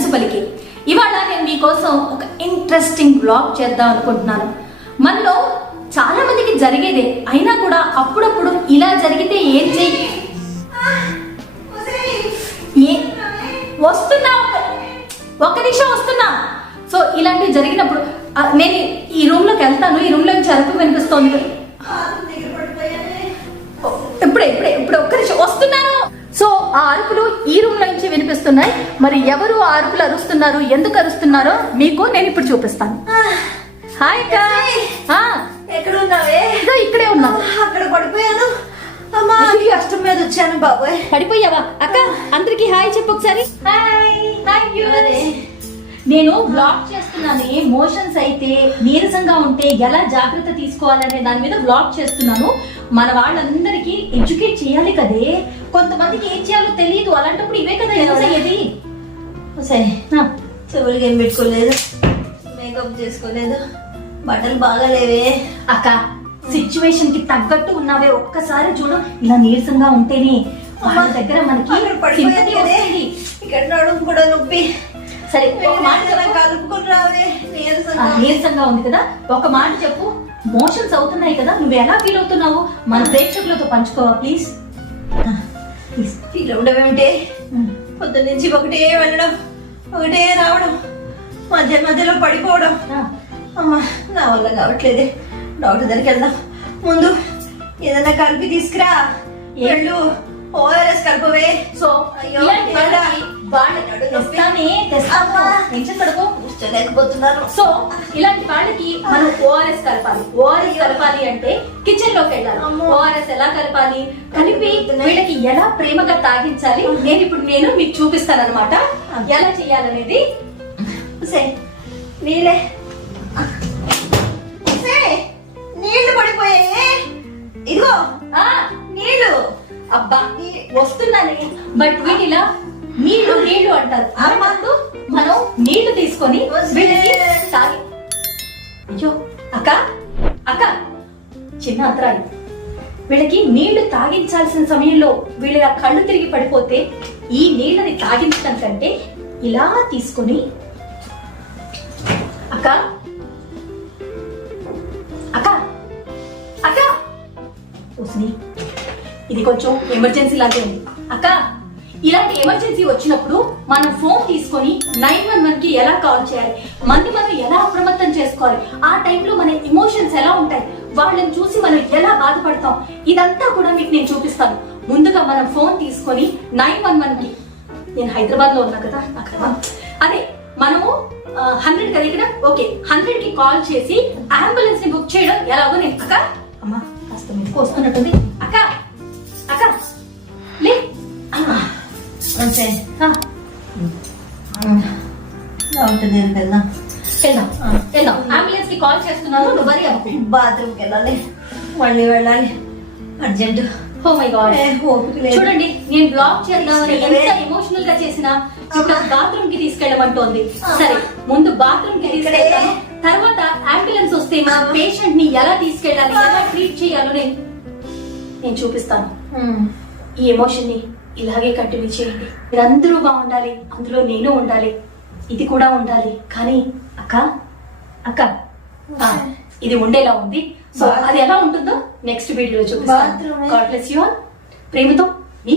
మనసు పలికి. ఇవాళ నేను మీకోసం ఒక ఇంట్రెస్టింగ్ బ్లాగ్ చేద్దాం అనుకుంటున్నాను. మనలో చాలా మందికి జరిగేదే, అయినా కూడా అప్పుడప్పుడు ఇలా జరిగితే ఏం చెయ్యి వస్తున్నా, ఒక్క నిమిషం వస్తున్నా. సో ఇలాంటివి జరిగినప్పుడు నేను ఈ రూమ్ లోకి వెళ్తాను. ఈ రూమ్ లో నుంచి అరుపు వినిపిస్తోంది. ఇప్పుడు ఒక్క నిమిషం వస్తున్నాను. సో ఆ అరుపులు ఈ రూమ్ లో నుంచి వినిపిస్తున్నాయి. మరి ఎవరు ఆ అరుపులు అరుస్తున్నారు, ఎందుకు అరుస్తున్నారో మీకు నేను ఇప్పుడు చూపిస్తాను. హాయ్ అక్క. ఎక్కడ ఉన్నావే? ఇక్కడే ఉన్నా. అక్కడ పడిపోయాను. అమ్మా కష్టం మీద వచ్చాను. బాబాయ్ పడిపోయావా? అక్క అందరికి హాయ్ చెప్పు ఒకసారి. నేను బ్లాగ్ చేస్తున్నాను. మోషన్స్ అయితే నీరసంగా ఉంటే ఎలా జాగ్రత్త తీసుకోవాలనే దాని మీద బ్లాగ్ చేస్తున్నాను. మన వాళ్ళందరికీ ఎడ్యుకేట్ చేయాలి కదే. కొంతమందికి ఏం చేయాలో తెలియదు. అలాంటప్పుడు ఇవే కదా యూజ్ అయ్యేది. చెవులకి ఏం పెట్టుకోలేదు, మేకప్ చేసుకోలేదు, బట్టలు బాగా లేవే. అక్క సిచ్యువేషన్ కి తగ్గట్టు ఉన్నావే. ఒక్కసారి చూడు, ఇలా నీరసంగా ఉంటేనే వాళ్ళ దగ్గర మనకి ఇక్కడ నడుము కూడా నొప్పి. సరే ఒక మాట కలుపుకొని రావే. నీరసంగా ఉంది కదా, ఒక మాట చెప్పు. మోషన్స్ అవుతున్నాయి కదా, నువ్వు ఎలా ఫీల్ అవుతున్నావు మన ప్రేక్షకులతో పంచుకోవా ప్లీజ్. ఫీల్ ఉండవేమిటే, పొద్దున్న నుంచి ఒకటే వెళ్ళడం, ఒకటే రావడం, మధ్య మధ్యలో పడిపోవడం. అమ్మా నా వల్ల కావట్లేదే. డాక్టర్ దగ్గరికి వెళ్దాం. ముందు ఏదైనా కలిపి తీసుకురా. వెళ్ళు, ఓఆర్ఎస్ కలుపువే. సో లేకపోతున్నారు. సో ఇలాంటి వాళ్ళకి మనం ఓఆర్ఎస్ కలపాలి. ఓఆర్ఎస్ కలపాలి అంటే కిచెన్ లోకి వెళ్ళాలి. ఓఆర్ఎస్ ఎలా కలపాలి, కలిపి వీళ్ళకి ఎలా ప్రేమగా తాగించాలి నేను మీకు చూపిస్తాను అనమాట. ఎలా చెయ్యాలనేది. నీళ్ళే నీళ్లు పడిపోయాయి. ఇదిగో నీళ్లు. అబ్బా వస్తున్నానే, బట్ వీటిలా నీళ్లు నీళ్లు అంటారు. అప్పుడు మనం నీళ్లు తీసుకొని వీళ్ళకి తాగి. అయ్యో అక్క అక్క చిన్న అంతరాలు. వీళ్ళకి నీళ్లు తాగించాల్సిన సమయంలో వీళ్ళ కళ్ళు తిరిగి పడిపోతే ఈ నీళ్ళని తాగించడం కంటే ఇలా తీసుకొని అక్క అక్క అక్క ఇది కొంచెం ఎమర్జెన్సీ లాగే ఉంది అక్క. ఇలాంటి ఎమర్జెన్సీ వచ్చినప్పుడు మనం ఫోన్ తీసుకొని 911 కి ఎలా కాల్ చేయాలి, మనం ఎలా అప్రమత్తం చేసుకోవాలి, ఆ టైంలో మన ఎమోషన్స్ ఎలా ఉంటాయి, వాళ్ళని చూసి మనం ఎలా బాధపడతాం, ఇదంతా కూడా మీకు నేను చూపిస్తాను. ముందుగా మనం ఫోన్ తీసుకొని 911 కి, నేను హైదరాబాద్ లో ఉన్నా కదా అక్కడ, అదే మనము 100 కదా ఇక్కడ, ఓకే 100 కి కాల్ చేసి అంబులెన్స్ ని బుక్ చేయడం ఎలాగో నేను. అక్క అమ్మా కాస్త మీకు వస్తున్నట్టుంది. అక్క అక్క లే అంబులెన్స్ కి కాల్ చేస్తున్నాను. నువ్వు వరి అవ్వకు. బాత్రూమ్ కి వెళ్ళాలి, మళ్ళీ వెళ్ళాలి అర్జెంట్. Oh my God. చూడండి, నేను బ్లాక్ చేద్దామని ఎంత ఎమోషనల్ గా చేసినా ఇప్పుడు బాత్రూమ్ కి తీసుకెళ్ళమంటోంది. సరే ముందు బాత్రూమ్ కి తీసుకెళ్తాను, తర్వాత అంబులెన్స్ వస్తే మన పేషెంట్ ని ఎలా తీసుకెళ్ళాలి, ఎలా ట్రీట్ చేయాలో నేను చూపిస్తాను. ఈ ఎమోషన్ ని ఇలాగే కంటిన్యూ చేయండి. మీరందరూ బాగుండాలి, అందులో నేను ఉండాలి, ఇది కూడా ఉండాలి. కానీ అక్క అక్క ఇది ఉండేలా ఉంది. సో అది ఎలా ఉంటుందో నెక్స్ట్ వీడియోలో చూపిస్తాను. God bless you all. ప్రేమతో మీ